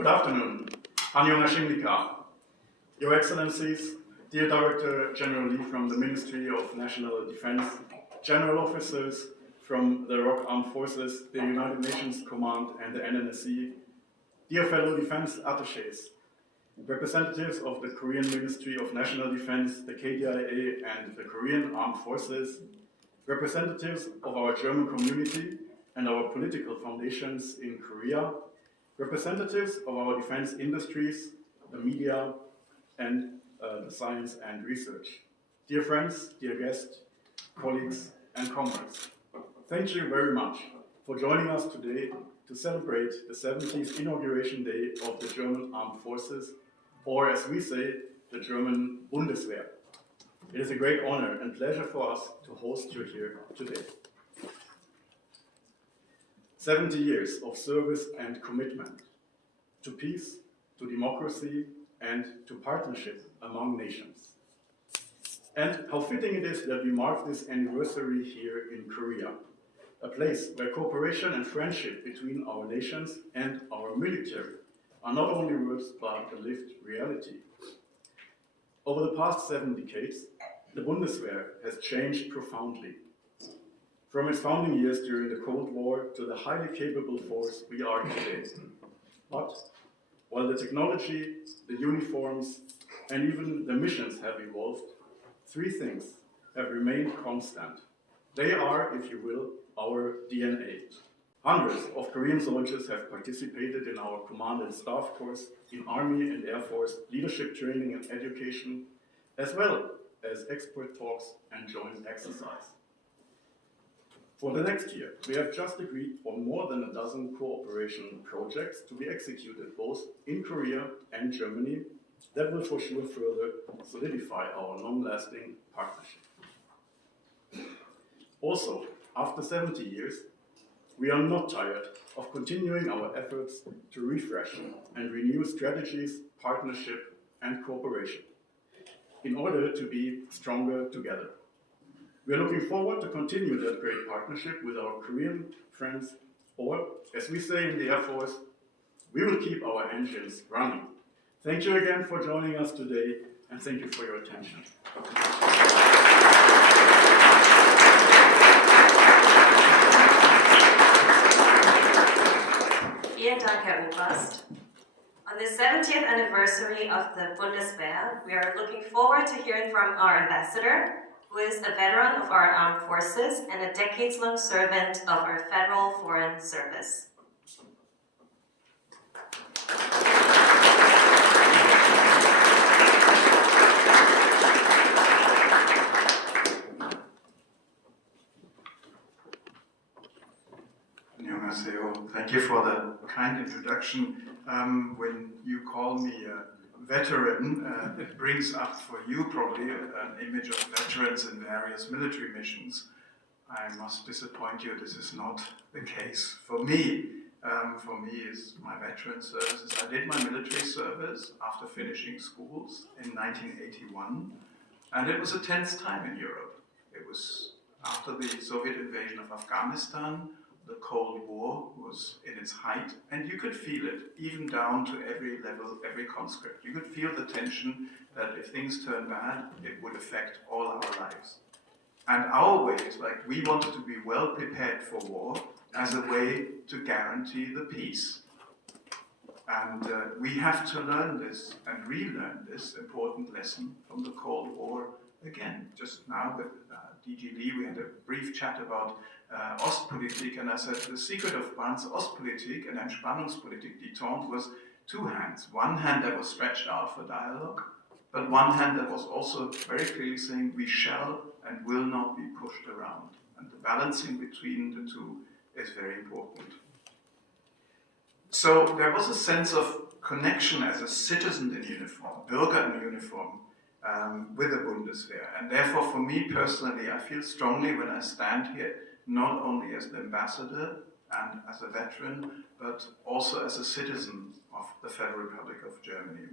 Good afternoon. Annyeonghaseyo. Your Excellencies, dear Director General Lee from the Ministry of National Defense, General Officers from the ROK Armed Forces, the United Nations Command and the NNSC, dear fellow defense attaches, representatives of the Korean Ministry of National Defense, the KDIA and the Korean Armed Forces, representatives of our German community and our political foundations in Korea, representatives of our defense industries, the media, and the science and research. Dear friends, dear guests, colleagues, and comrades, thank you very much for joining us today to celebrate the 70th inauguration day of the German Armed Forces, or as we say, the German Bundeswehr. It is a great honor and pleasure for us to host you here today. 70 years of service and commitment to peace, to democracy, and to partnership among nations. And how fitting it is that we mark this anniversary here in Korea, a place where cooperation and friendship between our nations and our military are not only words but a lived reality. Over the past 7 decades, the Bundeswehr has changed profoundly. From its founding years during the Cold War to the highly capable force we are today. But while the technology, the uniforms, and even the missions have evolved, 3 things have remained constant. They are, if you will, our DNA. Hundreds of Korean soldiers have participated in our command and staff course, in Army and Air Force leadership training and education, as well as expert talks and joint exercise. For the next year, we have just agreed on more than a dozen cooperation projects to be executed both in Korea and Germany that will for sure further solidify our long-lasting partnership. Also, after 70 years, we are not tired of continuing our efforts to refresh and renew strategies, partnership, and cooperation in order to be stronger together. We are looking forward to continue that great partnership with our Korean friends, or, as we say in the Air Force, we will keep our engines running. Thank you again for joining us today, and thank you for your attention. Vielen Dank, Herr Oberst. On the 70th anniversary of the Bundeswehr, we are looking forward to hearing from our ambassador, who is a veteran of our armed forces and a decades-long servant of our Federal Foreign Service. Annyeonghaseyo. Thank you for the kind introduction. When you call me a veteran, it brings up for you probably an image of veterans in various military missions. I must disappoint you, this is not the case for me. For me, is my veteran services. I did my military service after finishing schools in 1981, and it was a tense time in Europe. It was after the Soviet invasion of Afghanistan. The Cold War was in its height, and you could feel it, even down to every level, every conscript. You could feel the tension that if things turn bad, it would affect all our lives. And our way is like, we wanted to be well prepared for war as a way to guarantee the peace. And we have to learn this and relearn this important lesson from the Cold War again. Just now with DG Lee, we had a brief chat about Ostpolitik, and I said the secret of Brandt's Ostpolitik and Entspannungspolitik détente was 2 hands. One hand that was stretched out for dialogue, but one hand that was also very clearly saying we shall and will not be pushed around. And the balancing between the two is very important. So there was a sense of connection as a citizen in uniform, Bürger in uniform, with the Bundeswehr. And therefore, for me personally, I feel strongly when I stand here, not only as an ambassador and as a veteran, but also as a citizen of the Federal Republic of Germany.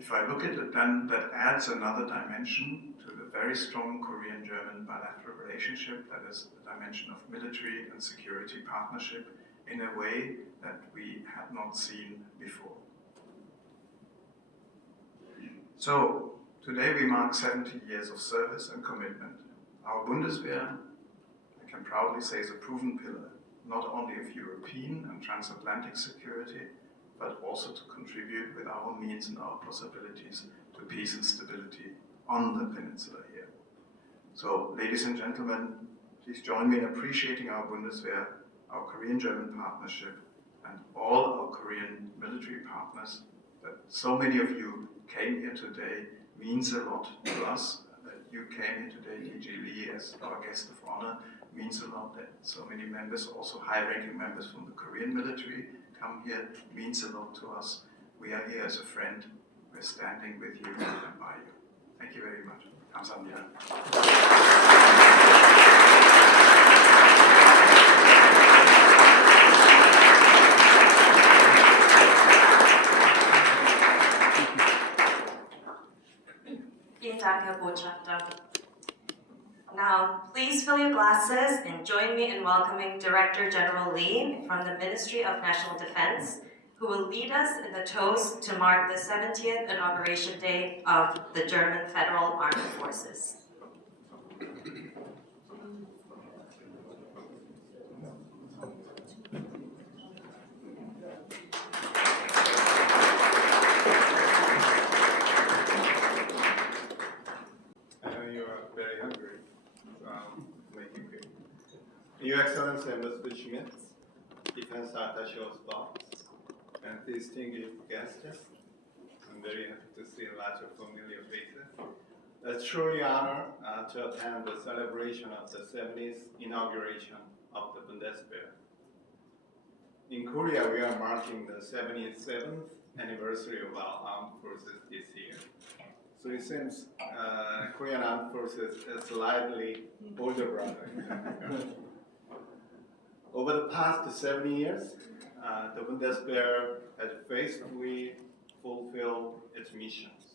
If I look at it, then that adds another dimension to the very strong Korean-German bilateral relationship, that is the dimension of military and security partnership in a way that we had not seen before. So, today we mark 70 years of service and commitment. Our Bundeswehr, I can proudly say, is a proven pillar, not only of European and transatlantic security, but also to contribute with our means and our possibilities to peace and stability on the peninsula here. So, ladies and gentlemen, please join me in appreciating our Bundeswehr, our Korean-German partnership, and all our Korean military partners. That so many of you came here today means a lot to us. That you came here today, E.G. Lee, as our guest of honor, means a lot. That so many members, also high-ranking members from the Korean military, come here means a lot to us. We are here as a friend. We're standing with you and by you. Thank you very much. 감사합니다. Vielen Dank, Herr Botschafter. Now, please fill your glasses and join me in welcoming Director General Lee from the Ministry of National Defense, who will lead us in the toast to mark the 70th Inauguration Day of the German Federal Armed Forces. You are very hungry, so I'll make it quick. Your Excellency, Ambassador Schmidt, Defense Attaché Oswald, and distinguished guests, I'm very happy to see lots of familiar faces. It's truly an honor to attend the celebration of the 70th inauguration of the Bundeswehr. In Korea, we are marking the 77th anniversary of our armed forces this year. So it seems Korean Armed Forces is slightly older brother. Over the past 70 years, the Bundeswehr has faithfully fulfilled its missions.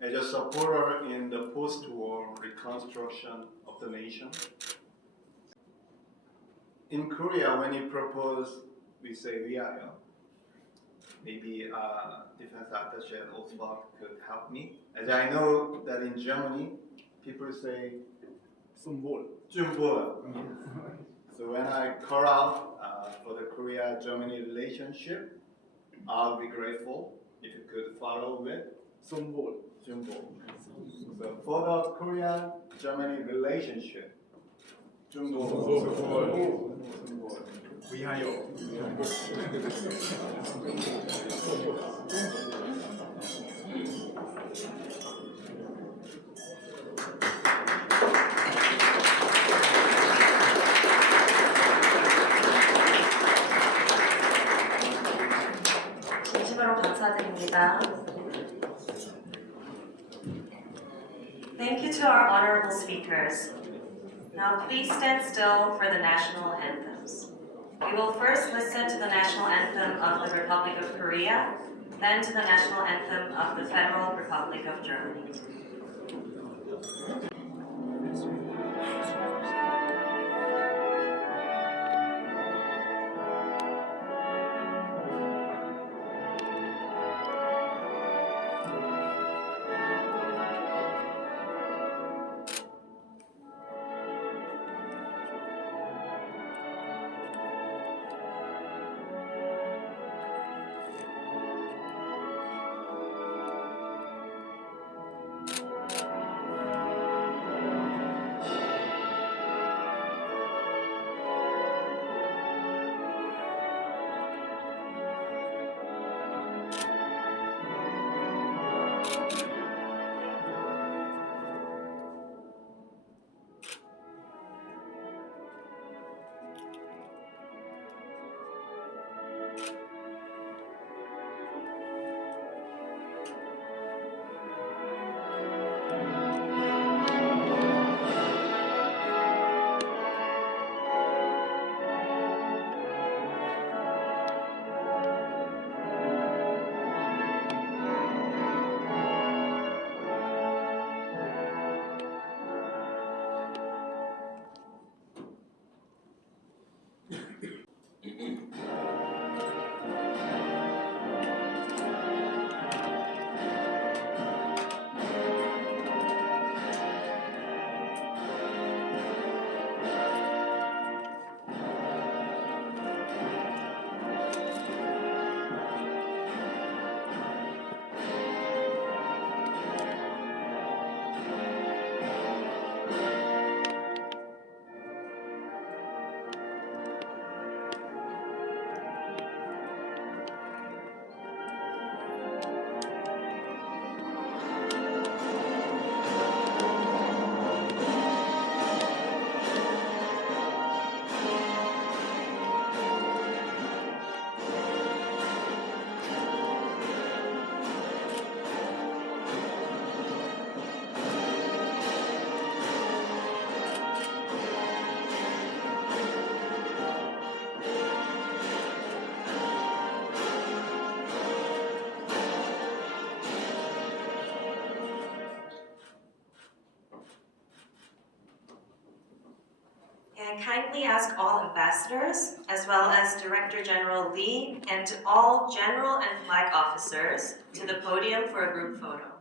As a supporter in the post-war reconstruction of the nation, in Korea, when you propose, we say 위하여. Maybe Defense Attaché Oswald could help me. As I know that in Germany, people say zum Wohl. So when I call out for the Korea-Germany relationship, I'll be grateful if you could follow with zum Wohl. So for the Korea-Germany relationship, zum Wohl. 위하여. 진심으로 감사드립니다. Thank you to our honorable speakers. Now please stand still for the national anthems. We will first listen to the national anthem of the Republic of Korea, then to the national anthem of the Federal Republic of Germany. kindly ask all ambassadors, as well as Director General Lee, and all general and flag officers to the podium for a group photo.